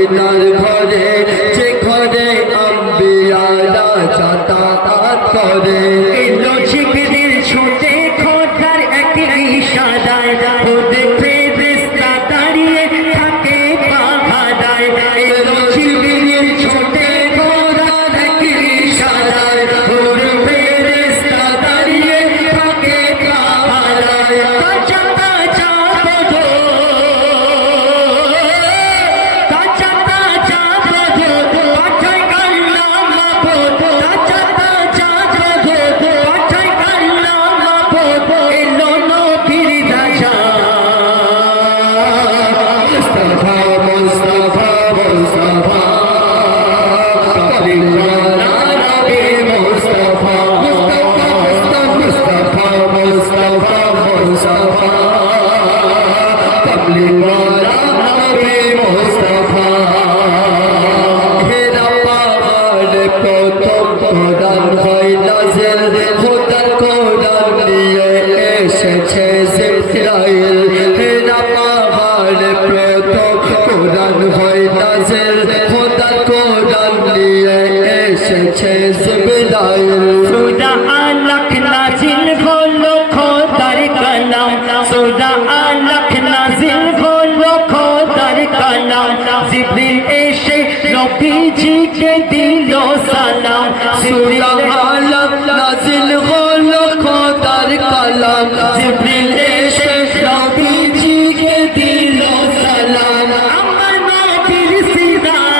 মদিনার ঘরে যে ঘরে আম্বিয়ারা যাতায়াত করে এলো জিবরিল ছুটে খোদার এক ইশারায় খুদে ফেরেশতা দাঁড়িয়ে থাকে পাহারায় এলো জিবরিল ছুটে খোদার এক ইশারায় খুদে ফেরেশতা দাঁড়িয়ে থাকে পাহারায় তাজা তাজা বধূ তাজা তাজা বধূ পাঠায় আল্লাহ মাবুদ তাজা তাজা বধূ পাঠায় আল্লাহ মাবুদ এলো নবীর রাজা মুস্তাফা মুস্তাফা মুস্তাফা কামলিওয়ালা নবী মুস্তাফা মুস্তাফা মুস্তাফা মুস্তাফা কামলিওয়ালা নবী মুস্তাফা হেরা পাহাড় প্রথম কোরআন হয় নাযিল খোদার কোরআন নিয়ে এসেছে জিবরাইল হেরা পাহাড় প্রথম কোরআন হয় নাযিল খোদার কোরআন নিয়ে এসেছে জিবরাইল সূরা আলাক নাজিল হলো খোদার কালাম সূরা আলাক নাজিল হলো খোদার কালাম জিবরিল এসে নবীজিকে দিল সালাম সূরা আলাক নাযিল হলো খোদার কালাম জিবরিল এসে নবীজিকে দিল সালাম আমার নবীর সিনায়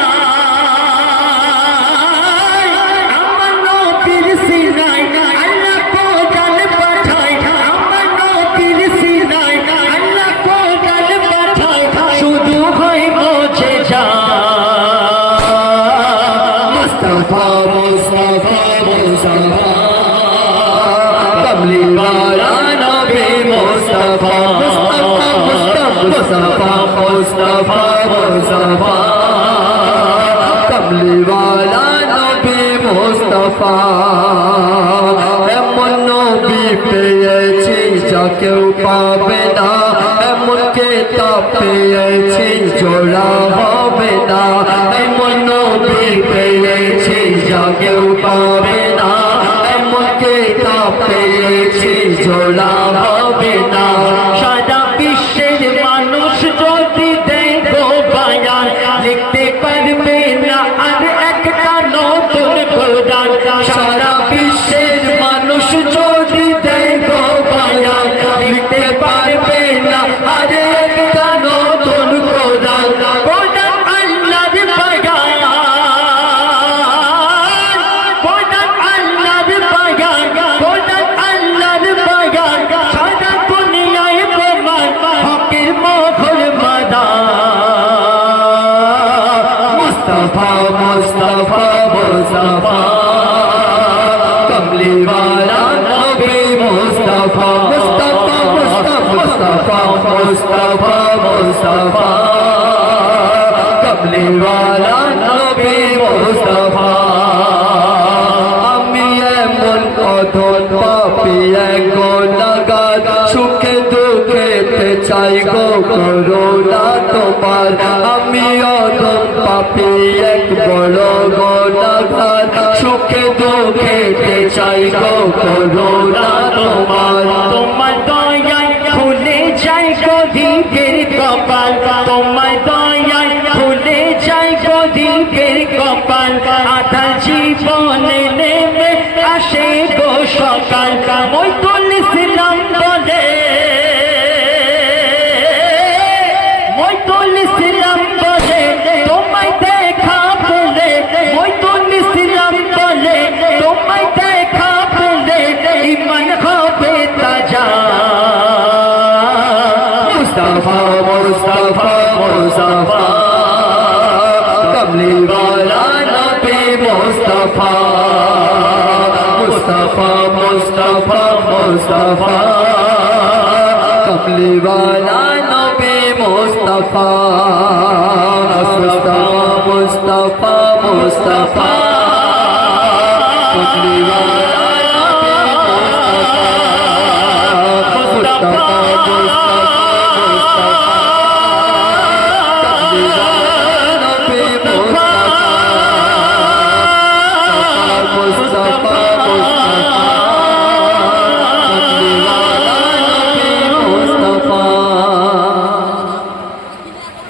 আমার নবীর সিনায় আল্লাহ কোরআন পাঠায় আমার নবীর সিনায় আল্লাহ কোরআন পাঠায় শুধু হয় মুজিজা মুস্তাফা মুস্তাফা মুস্তাফা কামলিওয়ালা নবী মুস্তাফা মুস্তাফা মুস্তাফা মুস্তাফা কামলিওয়ালা নবী মুস্তাফা এমন নবী পেয়েছি যা কেউ পাবে না এমন কিতাব পেয়েছি জোড়া হবে না এমন নবী পেয়েছি যা কেউ পাবে না এমন কিতাব পেয়েছি জোড়া হবে না সারা বিশ্বের মানুষ যদি দেখো বায়ান লিখতে পারবে না আর একটা নতুন কোরআন সারা বিশ্বের মানুষ যদি দেখো বায়ান লিখতে পারবে না আর একটা নতুন কোরআন কোরআন আল্লাহর বায়ান কোরআন আল্লাহর বায়ান কোরআন আল্লাহর বায়ান সারা দুনিয়ায় প্রমাণ হকের মোহর মাদান মুস্তাফা মুস্তাফা মুস্তাফা কামলিওয়ালা নবী মুস্তাফা মুস্তাফা মুস্তাফা মুস্তাফা মুস্তাফা কামলিওয়ালা নবী মুস্তাফা আমি এমন অধম পাপী এক গুনাহগার সুখে দুঃখেতে চাই গো করুণা তোমার আমি অধম পাপী এক বড় গুনাহগার সুখে দুঃখেতে চাই গো করুণা তোমার তোমার দয়ায় খুলে যায় গরিবের কপাল তোমার দয়ায় খুলে যায় গরিবের কপাল আধার জীবনে নেমে আসে গো সকাল মই তুলছিলাম বলে মই তুলছিলাম বলে তোমায় দেখা পেলে মই তুলছিলাম বলে তোমায় দেখা পেলে ইমান হবে তাজা মুস্তাফা মুস্তাফা মুস্তাফা কামলিওয়ালা নবী মুস্তাফা মুস্তাফা মুস্তাফা মুস্তাফা কামলিওয়ালা নবী মুস্তাফা মুস্তাফা মুস্তাফা মুস্তাফা কামলিওয়ালা